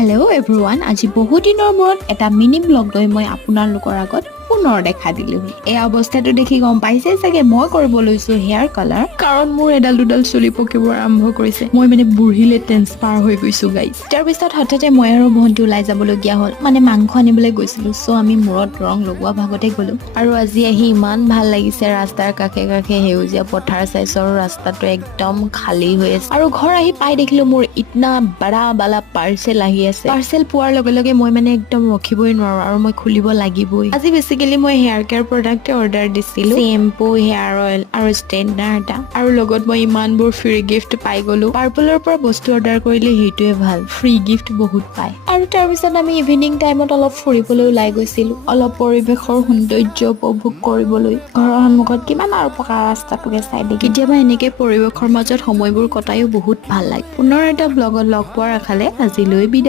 Hello everyone, আজি বহুত দিনৰ মূৰত এটা মিনি ব্লগ লৈ মই আপোনালোকৰ আগত পুনৰ দেখা দিলো। এই অৱস্থাটো দেখি গম পাইছে চাগে মই কৰিব লৈছো হেয়াৰ কালাৰ, কাৰণ মোৰ এডাল দুডাল চুলি পকিব আৰম্ভ কৰিছে। মই মানে বুঢ়ীলে ট্ৰেন্সফাৰ হৈ গৈছো গাইস। তাৰ পিছত হঠাতে মই আৰু ভন্টি ওলাই যাবলগীয়া হ'ল, মানে মাংস আনিবলৈ গৈছিলো। সো আমি মূৰত ৰং লগোৱা ভাগতে গলো, আৰু আজি আহি ইমান ভাল লাগিছে। ৰাস্তাৰ কাষে কাষে সেউজীয়া পথাৰ চাইছো আৰু ৰাস্তাটো একদম খালী হৈ আছে। আৰু ঘৰ আহি পাই দেখিলো মোৰ ইতনা বড়া বালা পাৰ্চেল আহি আছে। পাৰ্চেল পোৱাৰ লগে লগে মই মানে একদম ৰখিবই নোৱাৰো আৰু মই খুলিব লাগিবই। আজি বেসিক্যালি মই হেয়াৰ কেয়াৰ প্ৰডাক্ট অৰ্ডাৰ দিছিলো, শ্যাম্পু, হেয়াৰ অইল আৰু ষ্ট্ৰেটনাৰ এটা, আৰু লগত মই ইমানবোৰ ফ্ৰী গিফ্ট পাই গলো। পাৰ্পলৰ পৰা বস্তু অৰ্ডাৰ কৰিলে সেইটোৱে ভাল, ফ্ৰী গিফ্ট বহুত পায়। আৰু তাৰ পিছত আমি ইভিনিং টাইমত অলপ ফুৰিবলৈ ওলাই গৈছিলো, অলপ পৰিৱেশৰ সৌন্দৰ্য উপভোগ কৰিবলৈ। ঘৰৰ সন্মুখত কিমান আৰু পকা ৰাস্তাটোকে চাই দেখি কেতিয়াবা এনেকে পৰিৱেশৰ মাজত সময়বোৰ কটায়ো বহুত ভাল লাগে। পুনৰ এটা ব্লগত লগ পোৱাৰ আশালে আজিলৈ বিদায়।